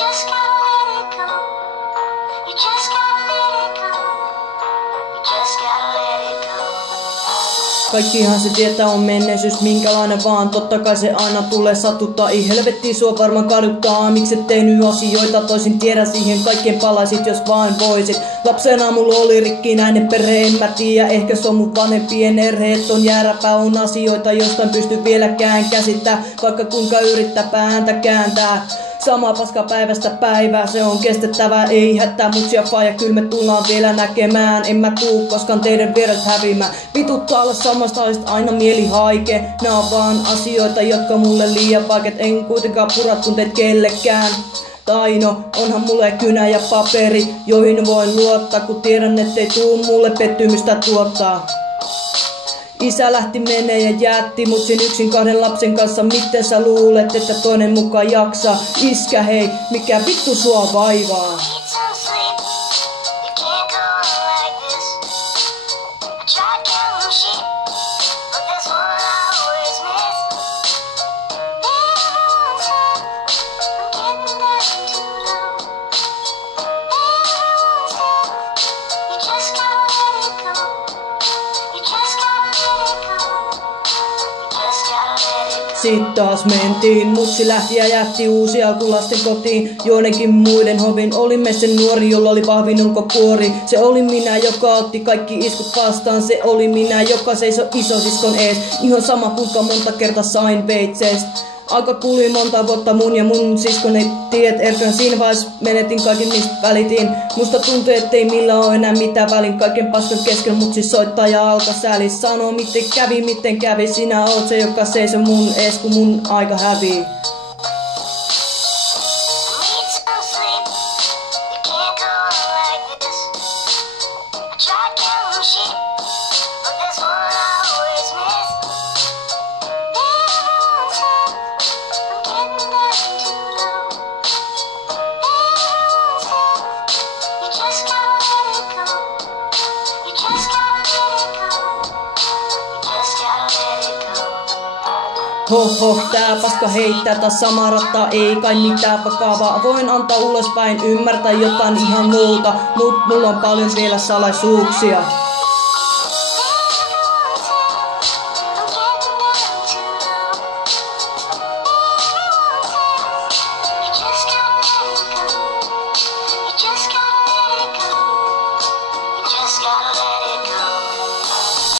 just gotta let it go. You just gotta let it go. You just gotta let it go. Kaikkihan se tietää on menneisyys minkälainen vaan. Totta kai se aina tulee satuttaa. Ei helvetti sua varmaan kaduttaa. Miksi et tehnyt asioita toisin? Tiedä siihen kaikkien palaisit jos vain voisit. Lapsena mulla oli rikkinäinen perhe, en mä tiedä. Ehkä se on mun vanhempien erhe, et on jääräpä on asioita josta en pysty vieläkään käsittää. Vaikka kuinka yrittää ääntä kääntää. Sama paska päivästä päivää, se on kestettävää, ei hätää mutsi ja faija, kyl me tullaan vielä näkemään. En mä tuu koskaan teidän vieret hävimään. Vituttaa olla samasta ajasta aina mieli haike. Nää on vaan asioita, jotka mulle liian vaikeet. En kuitenkaan purat kun teet kellekään. Tai no, onhan mulle kynä ja paperi, joihin voin luottaa, kun tiedän ettei tuu mulle pettymystä tuottaa. Isä lähti menee ja jätti mut sin yksin 2 lapsen kanssa. Miten sä luulet, että toinen mukaan jaksaa? Iskä hei, mikä vittu sua vaivaa? Sit taas mentiin, mutsi lähti ja jätti uusia alkulasten kotiin. Joidenkin muiden hovin olimme sen nuori, jolla oli vahvin ulkopuori. Se oli minä, joka otti kaikki iskut vastaan. Se oli minä, joka seisoi isosiskon ees. Ihan sama kuinka monta kertaa sain veitsestä. Aika kului monta vuotta mun ja mun siskon ei tiedä erkään. Siinä vaiheessa menetin kaiken mistä välitin. Musta tuntui ettei millään oo enää mitään välin. Kaiken paskan kesken mutsi soittaa ja alkaa sääli. Sanoo miten kävi. Sinä oot se joka seisoo mun ees kun mun aika hävii. Hoho, tää paska heittää taas sama rattaa, ei kai mitään vakavaa. Voin antaa ulospäin ymmärtää jotain ihan muuta, mut mulla on paljon vielä salaisuuksia.